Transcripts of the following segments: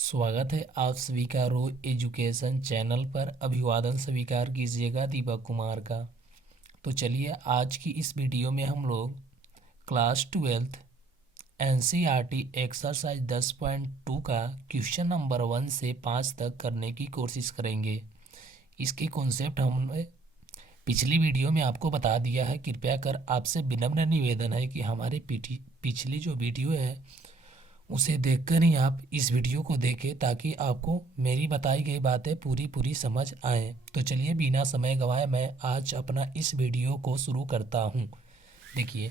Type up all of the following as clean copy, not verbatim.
स्वागत है आप सभी का रो एजुकेशन चैनल पर। अभिवादन स्वीकार कीजिएगा दीपक कुमार का। तो चलिए आज की इस वीडियो में हम लोग क्लास 12 एनसीईआरटी एक्सरसाइज 10.2 का क्वेश्चन नंबर 1 से 5 तक करने की कोशिश करेंगे। इसके कॉन्सेप्ट हमने पिछली वीडियो में आपको बता दिया है। कृपया कर आपसे विनम्र निवेदन है कि हमारे पिछली जो वीडियो है उसे देखकर ही आप इस वीडियो को देखें ताकि आपको मेरी बताई गई बातें पूरी समझ आए। तो चलिए बिना समय गंवाए मैं आज अपना इस वीडियो को शुरू करता हूँ। देखिए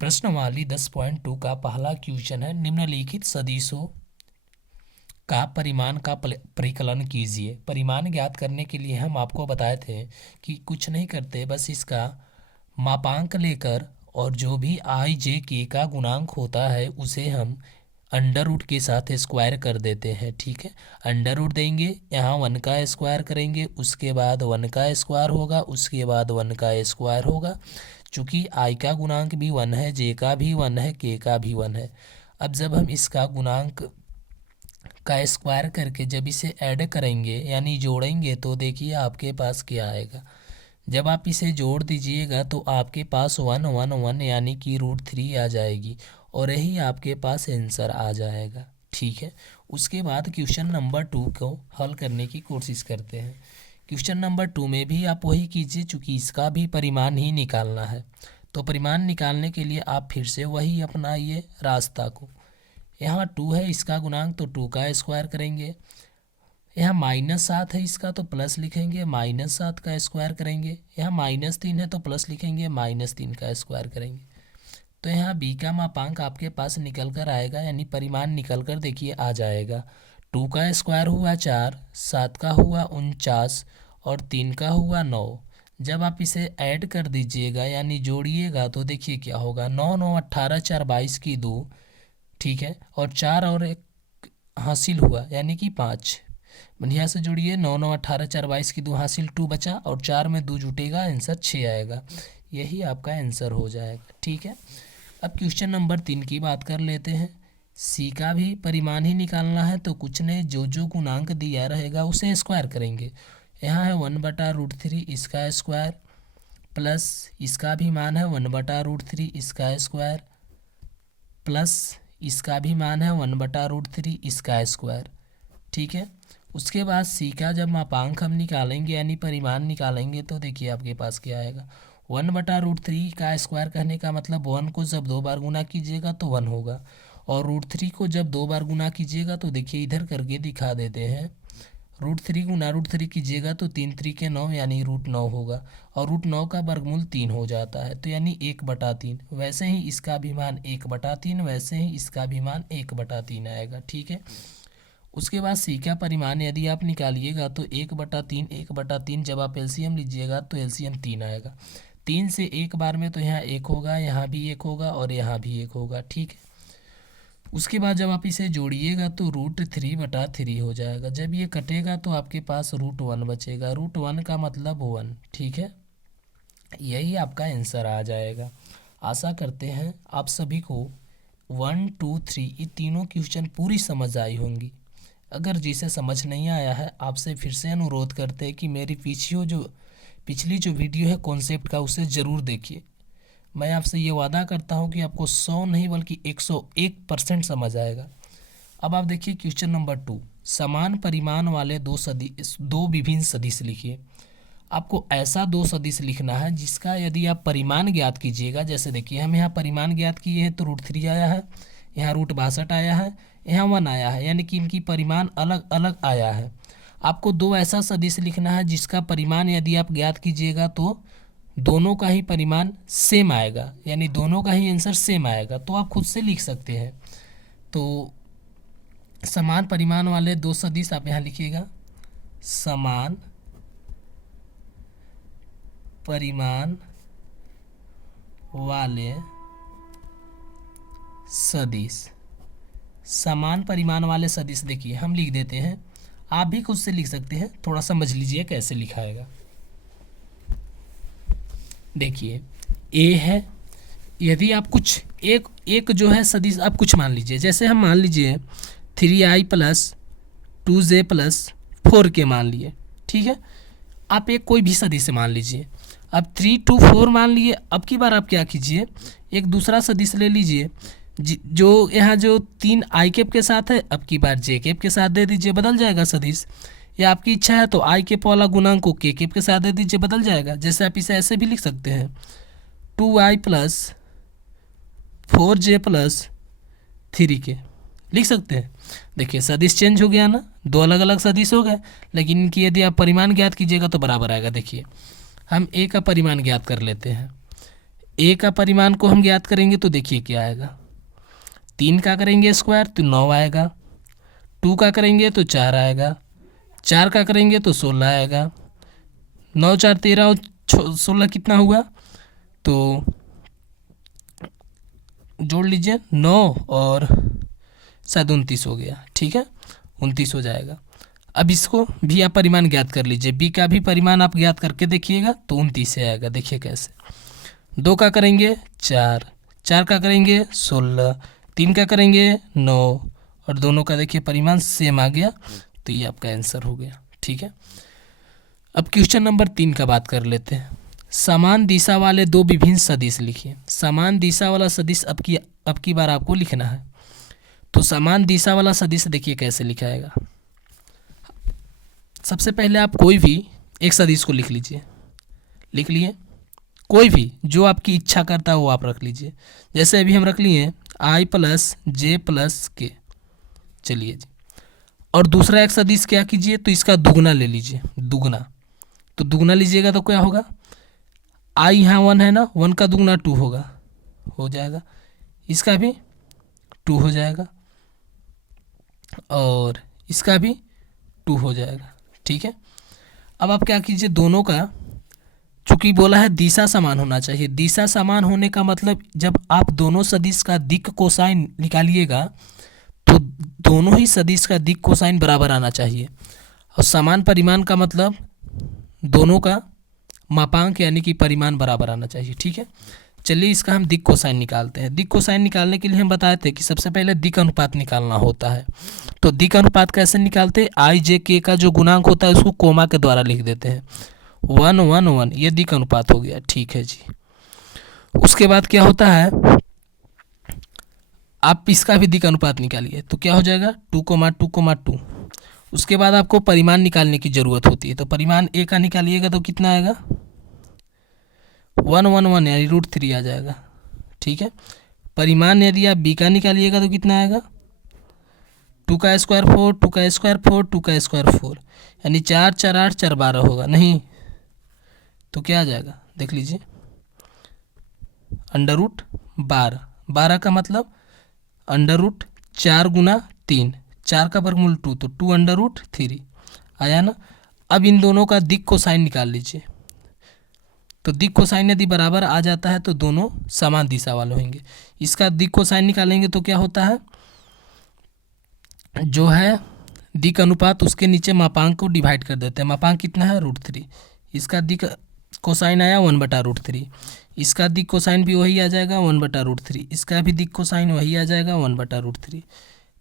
प्रश्नवाली 10.2 का पहला क्वेश्चन है, निम्नलिखित सदिशों का परिमाण का परिकलन कीजिए। परिमाण ज्ञात करने के लिए हम आपको बताए थे कि कुछ नहीं करते, बस इसका मापांक लेकर और जो भी आई जे के का गुणांक होता है उसे हम अंडर रूट के साथ स्क्वायर कर देते हैं। ठीक है, अंडर रूट देंगे, यहाँ 1 का स्क्वायर करेंगे, उसके बाद 1 का स्क्वायर होगा, उसके बाद 1 का स्क्वायर होगा। चूँकि आई का गुणांक भी 1 है, जे का भी 1 है, के का भी 1 है। अब जब हम इसका गुणांक का स्क्वायर करके जब इसे ऐड करेंगे यानी जोड़ेंगे तो देखिए आपके पास क्या आएगा। जब आप इसे जोड़ दीजिएगा तो आपके पास 1 1 1 यानी कि √3 आ जाएगी और यही आपके पास आंसर आ जाएगा। ठीक है, उसके बाद क्वेश्चन नंबर 2 को हल करने की कोशिश करते हैं। क्वेश्चन नंबर 2 में भी आप वही कीजिए, चूँकि इसका भी परिमाण ही निकालना है। तो परिमाण निकालने के लिए आप फिर से वही अपनाइए रास्ता को। यहाँ 2 है इसका गुणांक तो 2 का स्क्वायर करेंगे, यहाँ -7 है इसका तो प्लस लिखेंगे, -7 का स्क्वायर करेंगे, यहाँ -3 है तो प्लस लिखेंगे, -3 का स्क्वायर करेंगे। तो यहाँ बी का मापांक आपके पास निकल कर आएगा, यानी परिमाण निकल कर देखिए आ जाएगा। 2 का स्क्वायर हुआ 4, 7 का हुआ 49 और 3 का हुआ 9। जब आप इसे ऐड कर दीजिएगा यानी जोड़िएगा तो देखिए क्या होगा, 9 9 18 4 22 की 2। ठीक है, और 4 और 1 हासिल हुआ यानी कि 5। बढ़िया से जोड़िए, 9 9 18 4 22 की 2 हासिल, 2 बचा और 4 में 2 जुटेगा, आंसर 6 आएगा। यही आपका आंसर हो जाएगा। ठीक है, अब क्वेश्चन नंबर 3 की बात कर लेते हैं। सी का भी परिमाण ही निकालना है तो कुछ नहीं, जो जो गुणांक दिया रहेगा उसे स्क्वायर करेंगे। यहाँ है 1/√3 इसका स्क्वायर, प्लस इसका भी मान है 1/√3 इसका स्क्वायर, प्लस इसका भी मान है 1/√3 इसका स्क्वायर। ठीक है, उसके बाद सी का जब मापांक हम निकालेंगे यानी परिमाण निकालेंगे तो देखिए आपके पास क्या आएगा। 1/√3 का स्क्वायर कहने का मतलब 1 को जब 2 बार गुना कीजिएगा तो 1 होगा, और √3 को जब 2 बार गुना कीजिएगा तो देखिए इधर करके दिखा देते हैं। √3 गुना √3 कीजिएगा तो 3 3 के 9 यानी √9 होगा, और √9 का वर्गमूल 3 हो जाता है, तो यानी 1/3। वैसे ही इसका भी मान 1/3, वैसे ही इसका भी मान 1/3 आएगा। ठीक है, उसके बाद सी का परिमाण यदि आप निकालिएगा तो 1/3 1/3, जब आप एलसीएम लीजिएगा तो एलसीएम 3 आएगा। 3 से एक बार में तो यहाँ 1 होगा, यहाँ भी 1 होगा और यहाँ भी 1 होगा। ठीक है, उसके बाद जब आप इसे जोड़िएगा तो √3/3 हो जाएगा। जब ये कटेगा तो आपके पास √1 बचेगा, √1 का मतलब 1। ठीक है, यही आपका आंसर आ जाएगा। आशा करते हैं आप सभी को 1 2 3 ये तीनों क्वेश्चन पूरी समझ आई होंगी। अगर जिसे समझ नहीं आया है आपसे फिर से अनुरोध करते हैं कि मेरी पिछली जो वीडियो है कॉन्सेप्ट का उसे ज़रूर देखिए। मैं आपसे ये वादा करता हूँ कि आपको 100 नहीं बल्कि 101% समझ आएगा। अब आप देखिए क्वेश्चन नंबर 2, समान परिमाण वाले दो विभिन्न सदिश लिखिए। आपको ऐसा 2 सदिश लिखना है जिसका यदि आप परिमाण ज्ञात कीजिएगा, जैसे देखिए हम यहाँ परिमाण ज्ञात किए हैं तो √3 आया है, यहाँ √62 आया है, यहाँ 1 आया है, यानी कि इनकी परिमाण अलग अलग आया है। आपको 2 ऐसा सदिश लिखना है जिसका परिमाण यदि आप ज्ञात कीजिएगा तो दोनों का ही परिमाण सेम आएगा, यानी दोनों का ही आंसर सेम आएगा। तो आप खुद से लिख सकते हैं। तो समान परिमाण वाले 2 सदिश आप यहाँ लिखिएगा, समान परिमाण वाले सदिश। समान परिमाण वाले सदिश देखिए हम लिख देते हैं, आप भी खुद से लिख सकते हैं, थोड़ा समझ लीजिए कैसे लिखाएगा। देखिए ए है, यदि आप कुछ एक एक जो है सदिश आप कुछ मान लीजिए, जैसे हम मान लीजिए 3i plus 2j plus 4k मान लिए, ठीक है। आप एक कोई भी सदिश मान लीजिए। अब 3 2 4 मान लिए। अब की बार आप क्या कीजिए, एक दूसरा सदिश ले लीजिए जो यहाँ जो 3 आई कैप के साथ है, अब की बार जे कैप के साथ दे दीजिए, बदल जाएगा सदिश। या आपकी इच्छा है तो आई कैप वाला गुणांक को के कैप के साथ दे दीजिए, बदल जाएगा। जैसे आप इसे ऐसे भी लिख सकते हैं 2i plus 4j plus 3k लिख सकते हैं। देखिए सदिश चेंज हो गया ना, दो अलग अलग सदिश हो गए, लेकिन इनकी यदि आप परिमाण ज्ञात कीजिएगा तो बराबर आएगा। देखिए हम ए का परिमाण ज्ञात कर लेते हैं। ए का परिमाण को हम ज्ञात करेंगे तो देखिए क्या आएगा, 3 का करेंगे स्क्वायर तो 9 आएगा, 2 का करेंगे तो 4 आएगा, 4 का करेंगे तो 16 आएगा, 9 4 13 और 16 कितना हुआ, तो जोड़ लीजिए 9 और शायद 29 हो गया, ठीक है 29 हो जाएगा। अब इसको भी आप परिमाण ज्ञात कर लीजिए, बी का भी परिमाण आप ज्ञात करके देखिएगा तो 29 से आएगा। देखिए कैसे, 2 का करेंगे 4, 4 का करेंगे 16, 3 का करेंगे 9 और दोनों का देखिए परिमाण सेम आ गया, तो ये आपका आंसर हो गया, ठीक है। अब क्वेश्चन नंबर 3 का बात कर लेते हैं। समान दिशा वाले दो विभिन्न सदिश लिखिए। समान दिशा वाला सदिश अब की बार आपको लिखना है। तो समान दिशा वाला सदिश देखिए कैसे लिखाएगा। सबसे पहले आप कोई भी एक सदिश को लिख लीजिए, लिख लिए कोई भी जो आपकी इच्छा करता है वो आप रख लीजिए। जैसे अभी हम रख लिए i प्लस जे प्लस के, चलिए जी। और दूसरा एक सदिश क्या कीजिए, तो इसका दुगना ले लीजिए, दुगना। तो दुगना लीजिएगा तो क्या होगा, i यहाँ 1 है ना, 1 का दुगना 2 होगा, हो जाएगा। इसका भी 2 हो जाएगा और इसका भी 2 हो जाएगा, ठीक है। अब आप क्या कीजिए, दोनों का चूंकि बोला है दिशा समान होना चाहिए, दिशा समान होने का मतलब जब आप दोनों सदिश का दिक् कोसाइन निकालिएगा तो दोनों ही सदिश का दिक् कोसाइन बराबर आना चाहिए। और समान परिमाण का मतलब दोनों का मापांक यानी कि परिमाण बराबर आना चाहिए, ठीक है। चलिए इसका हम दिक् कोसाइन निकालते हैं। दिक् कोसाइन निकालने के लिए हम बताए थे कि सबसे पहले दिक् अनुपात निकालना होता है। तो दिक् अनुपात कैसे निकालते हैं, आई जे के का जो गुणांक होता है उसको कोमा के द्वारा लिख देते हैं, 1 1 1, ये दिक् अनुपात हो गया, ठीक है जी। उसके बाद क्या होता है, आप इसका भी दिक् अनुपात निकालिए तो क्या हो जाएगा 2,2,2। उसके बाद आपको परिमाण निकालने की ज़रूरत होती है, तो परिमाण ए का निकालिएगा तो कितना आएगा 1 1 1 यानी √3 आ जाएगा, ठीक है। परिमाण यदि आप बी का निकालिएगा तो कितना आएगा 2 का स्क्वायर 4, 2 का स्क्वायर 4, 2 का स्क्वायर 4 यानी 4 4 8 4 12 होगा, नहीं तो क्या आ जाएगा देख लीजिए √12। 12 का मतलब √4 गुना 3, 4 का वर्गमूल 2 तो 2 √3 आया ना। अब इन दोनों का दिक् कोसाइन निकाल लीजिए। तो दिक् कोसाइन यदि बराबर आ जाता है तो दोनों समान दिशा वाले होंगे। इसका दिक् कोसाइन निकालेंगे तो क्या होता है, जो है दिक् अनुपात उसके नीचे मापांक को डिवाइड कर देते हैं। मापांक कितना है √3, इसका दिक् कोसाइन आया 1/√3, इसका दिक् कोसाइन भी वही आ जाएगा 1/√3, इसका भी दिक् कोसाइन वही आ जाएगा 1/√3।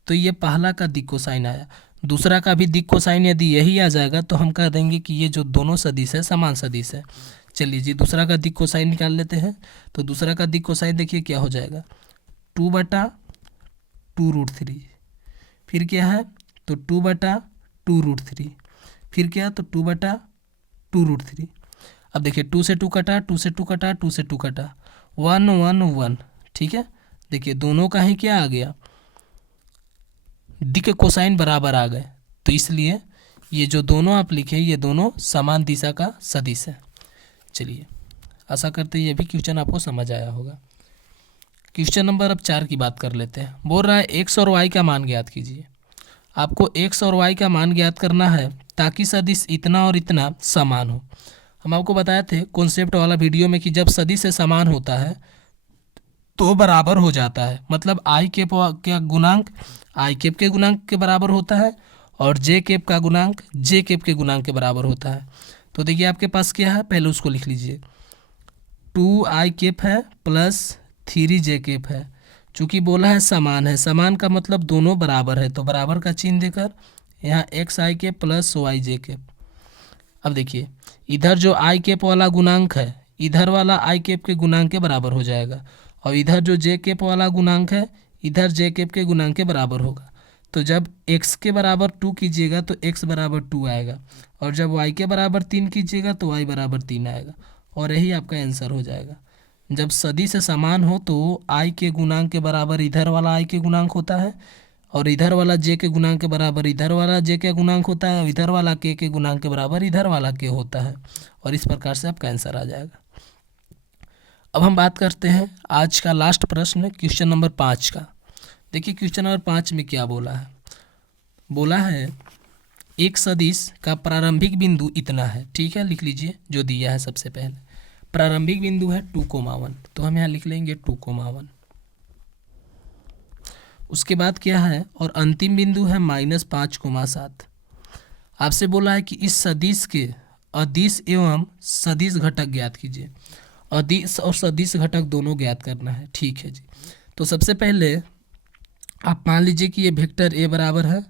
तो ये पहला का दिक् कोसाइन आया। दूसरा का भी दिक् कोसाइन यदि यही आ जाएगा तो हम कह देंगे कि ये जो दोनों सदिश है समान सदिश है। चलिए जी दूसरा का दिक् कोसाइन निकाल लेते हैं। तो दूसरा का दिक् कोसाइन देखिए क्या हो जाएगा 2/2√3, फिर क्या है तो 2/2√3, फिर क्या तो 2/2√3। अब देखिए 2 से 2 कटा, 2 से 2 कटा, 2 से 2 कटा, 1 1 1, ठीक है। देखिए दोनों का ही क्या आ गया दिक् कोसाइन बराबर आ गए, तो इसलिए ये जो दोनों आप लिखे ये दोनों समान दिशा का सदिश है। चलिए आशा करते ये भी क्वेश्चन आपको समझ आया होगा। क्वेश्चन नंबर अब 4 की बात कर लेते हैं। बोल रहा है x और y का मान ज्ञात कीजिए। आपको x और y का मान ज्ञात करना है ताकि सदिश इतना और इतना समान हो। हम आपको बताए थे कॉन्सेप्ट वाला वीडियो में कि जब सदिश से समान होता है तो बराबर हो जाता है, मतलब आई कैप का गुणांक आई कैप के गुणांक के बराबर होता है और जे कैप का गुणांक जे कैप के गुणांक के बराबर होता है। तो देखिए आपके पास क्या है, पहले उसको लिख लीजिए 2i कैप है प्लस 3j है। चूंकि बोला है समान है, समान का मतलब दोनों बराबर है, तो बराबर का चिन्ह देकर यहाँ xi प्लस yj। अब देखिए इधर जो i वाला गुणांक है इधर वाला i के गुणांक के बराबर हो जाएगा, और इधर जो j वाला गुणांक है इधर j के गुणांक के बराबर होगा। तो जब x के बराबर 2 कीजिएगा तो x बराबर 2 आएगा, और जब y के बराबर 3 कीजिएगा तो y बराबर 3 आएगा, और यही आपका आंसर हो जाएगा। जब सदिश समान हो तो i के गुणांक के बराबर इधर वाला i के गुणांक होता है, और इधर वाला j के गुणांक के बराबर इधर वाला j के गुणांक होता है, और इधर वाला k के गुणांक के बराबर इधर वाला k होता है, और इस प्रकार से आपका आंसर आ जाएगा। अब हम बात करते हैं आज का लास्ट प्रश्न, क्वेश्चन नंबर 5 का। देखिए क्वेश्चन नंबर 5 में क्या बोला है। बोला है एक सदिश का प्रारंभिक बिंदु इतना है, ठीक है, लिख लीजिए जो दिया है। सबसे पहले प्रारंभिक बिंदु है 2,1, तो हम यहाँ लिख लेंगे 2,1। उसके बाद क्या है, और अंतिम बिंदु है -5,7। आपसे बोला है कि इस सदिश के अदिश एवं सदिश घटक ज्ञात कीजिए। अदिश और सदिश घटक दोनों ज्ञात करना है, ठीक है जी। तो सबसे पहले आप मान लीजिए कि ये वेक्टर ए बराबर है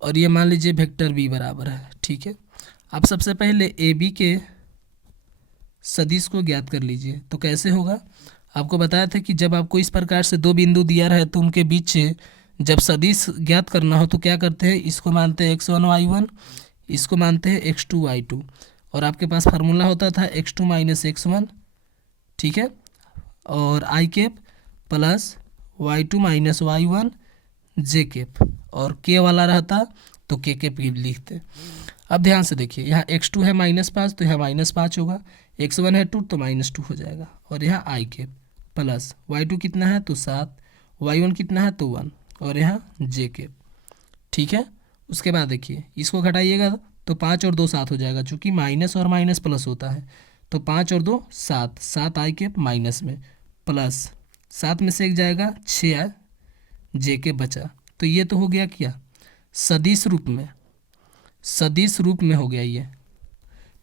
और ये मान लीजिए वेक्टर बी बराबर है, ठीक है। आप सबसे पहले ए बी के सदिश को ज्ञात कर लीजिए। तो कैसे होगा, आपको बताया था कि जब आपको इस प्रकार से दो बिंदु दिया रहे तो उनके बीच से जब सदिश ज्ञात करना हो तो क्या करते हैं, इसको मानते हैं x1 y1, इसको मानते हैं x2 y2, और आपके पास फार्मूला होता था x2 माइनस x1, ठीक है, और i cap plus y2 minus y1 j cap, और k वाला रहता तो k कैप लिखते। अब ध्यान से देखिए यहाँ x2 है -5 तो यहाँ -5 होगा, x1 है 2 तो -2 हो जाएगा, और यहाँ i कैप प्लस y2 कितना है तो 7, y1 कितना है तो 1, और यहाँ j कैप, ठीक है। उसके बाद देखिए इसको घटाइएगा तो 5 और 2 7 हो जाएगा, चूँकि माइनस और माइनस प्लस होता है, तो 5 और 2 7, 7 i कैप माइनस में प्लस 7 में से एक जाएगा 6 j के बचा। तो ये तो हो गया क्या, सदिश रूप में, सदिश रूप में हो गया ये।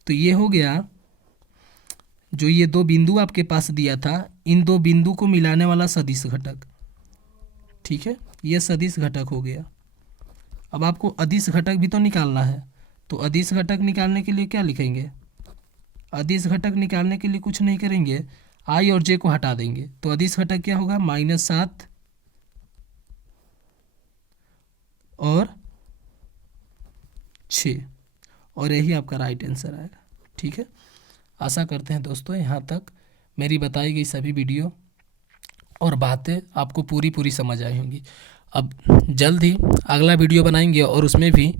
तो ये हो गया जो ये दो बिंदु आपके पास दिया था, इन दो बिंदु को मिलाने वाला सदिश घटक, ठीक है, ये सदिश घटक हो गया। अब आपको अदिश घटक भी तो निकालना है, तो अदिश घटक निकालने के लिए क्या लिखेंगे, अदिश घटक निकालने के लिए कुछ नहीं करेंगे, i और j को हटा देंगे, तो अदिश घटक क्या होगा -7 और 6, और यही आपका राइट आंसर आएगा, ठीक है। आशा करते हैं दोस्तों यहाँ तक मेरी बताई गई सभी वीडियो और बातें आपको पूरी समझ आई होंगी। अब जल्द ही अगला वीडियो बनाएंगे और उसमें भी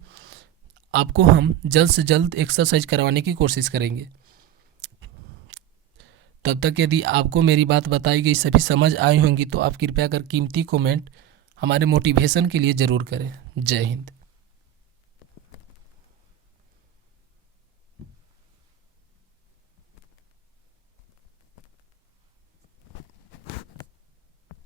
आपको हम जल्द से जल्द एक्सरसाइज करवाने की कोशिश करेंगे। तब तक यदि आपको मेरी बात बताई गई सभी समझ आई होंगी तो आप कृपया कर कीमती कमेंट हमारे मोटिवेशन के लिए ज़रूर करें। जय हिंद।